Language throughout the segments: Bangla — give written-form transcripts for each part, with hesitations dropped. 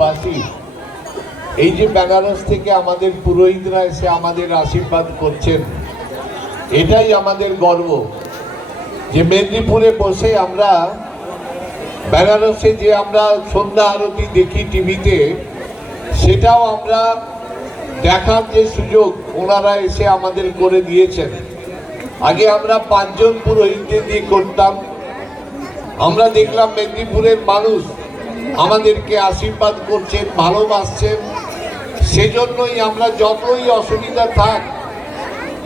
বাসী এই যে বেনারস থেকে আমাদের পুরোহিতরা এসে আমাদের আশীর্বাদ করছেন, এটাই আমাদের গর্ব যে মেদিনীপুরে বসে আমরা বেনারসে যে আমরা সন্ধ্যা আরতি দেখি টিভিতে, সেটাও আমরা দেখার যে সুযোগ ওনারা এসে আমাদের করে দিয়েছেন। আগে আমরা 5 জন পুরোহিতদের দিয়ে করতাম। আমরা দেখলাম মেদিনীপুরের মানুষ আমাদেরকে আশীর্বাদ করছেন, ভালোবাসছেন। সেজন্যই আমরা যতই অসুবিধা থাক,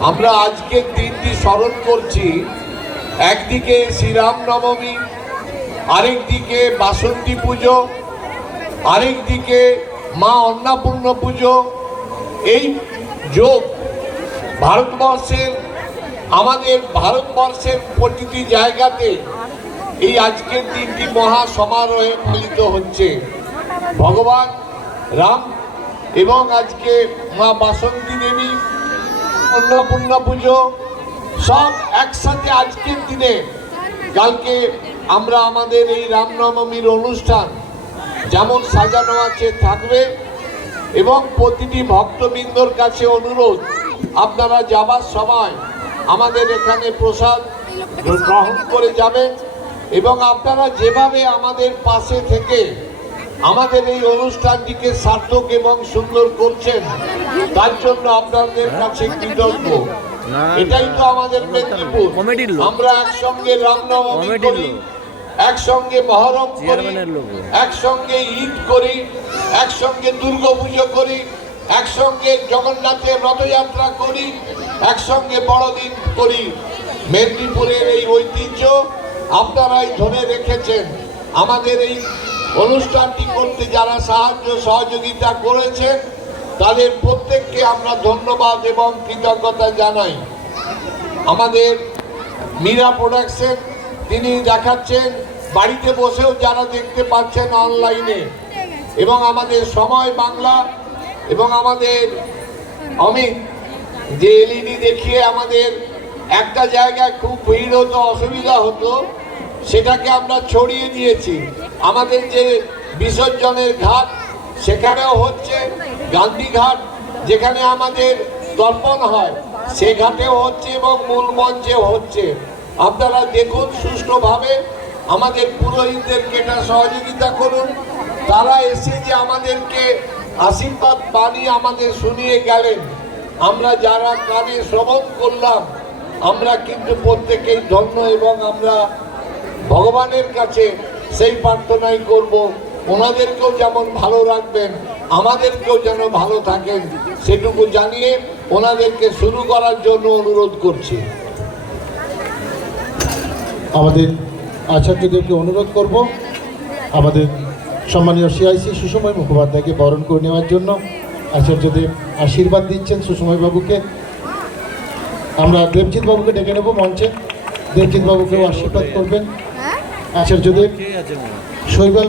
আমরা আজকের দিনটি স্মরণ করছি। একদিকে শ্রীরাম নবমী, আরেকদিকে বাসন্তী পুজো, আরেকদিকে মা অন্নপূর্ণা পুজো। এই যোগ আমাদের ভারতবর্ষের প্রতিটি জায়গাতে এই আজকের দিনটি মহা সমারোহে পালিত হচ্ছে। ভগবান রাম এবং আজকে মা বাসন্তী দেবী অন্নপূর্ণা পুজো সব একসাথে আজকের দিনে। কালকে আমরা আমাদের এই রামনবমীর অনুষ্ঠান যেমন সাজানো আছে থাকবে, এবং প্রতিটি ভক্তবৃন্দর কাছে অনুরোধ, আপনারা যাবার সময় আমাদের এখানে প্রসাদ গ্রহণ করে যাবেন, এবং আপনারা যেভাবে আমাদের পাশে থেকে আমাদের এই অনুষ্ঠানটিকে সার্থক এবং সুন্দর করছেন, তার জন্য আপনাদের কাছে কৃতজ্ঞ। এটাই তো আমাদের মেদিনীপুর। আমরা একসঙ্গে রামনবমী করি, একসঙ্গে মহরম করি, একসঙ্গে ঈদ করি, একসঙ্গে দুর্গাপুজো করি, একসঙ্গে জগন্নাথের রথযাত্রা করি, একসঙ্গে বড়দিন করি। মেদিনীপুরের এই ঐতিহ্য আপনারাই ধরে রেখেছেন। আমাদের এই অনুষ্ঠানটি করতে যারা সাহায্য সহযোগিতা করেছেন, তাদের প্রত্যেককে আমরা ধন্যবাদ এবং কৃতজ্ঞতা জানাই। আমাদের মীরা প্রোডাকশন, তিনি দেখাচ্ছেন বাড়িতে বসেও যারা দেখতে পাচ্ছেন অনলাইনে, এবং আমাদের সময় বাংলা এবং আমাদের অমিত যে এলইডি দেখিয়ে আমাদের একটা জায়গায় খুব ভিড় হতো, অসুবিধা হতো, সেটাকে আমরা ছড়িয়ে দিয়েছি। আমাদের যে বিসর্জনের ঘাট সেখানেও হচ্ছে, গান্ধীঘাট যেখানে আমাদের তর্পণ হয় সে ঘাটেও হচ্ছে, এবং মূল মঞ্চেও হচ্ছে। আপনারা দেখুন সুষ্ঠুভাবে, আমাদের পুরোহিতদেরকে এটা সহযোগিতা করুন। তারা এসে যে আমাদেরকে আশীর্বাদ বাণী আমাদের শুনিয়ে গেলেন, আমরা যারা কানে শ্রবণ করলাম, আমরা কিন্তু প্রত্যেকেই ধন্য, এবং আমরা ভগবানের কাছে সেই প্রার্থনাই করব, ওনাদেরকেও যেমন ভালো রাখবেন, আমাদেরকেও যেন ভালো থাকেন, সেটুকু জানিয়ে ওনাদেরকে শুরু করার জন্য অনুরোধ করছি। আমাদের আচার্যদেরকে অনুরোধ করব আমাদের সম্মানীয় সিআইসি সুসময় মুখোপাধ্যায়কে বরণ করে নেওয়ার জন্য। আচার্যদেব আশীর্বাদ দিচ্ছেন সুসময় বাবুকে। আমরা দেবজিৎ বাবুকে ডেকে নেব মঞ্চে, দেবজিৎ বাবুকেও আশীর্বাদ করবেন আচার্যদেব। শৈবাল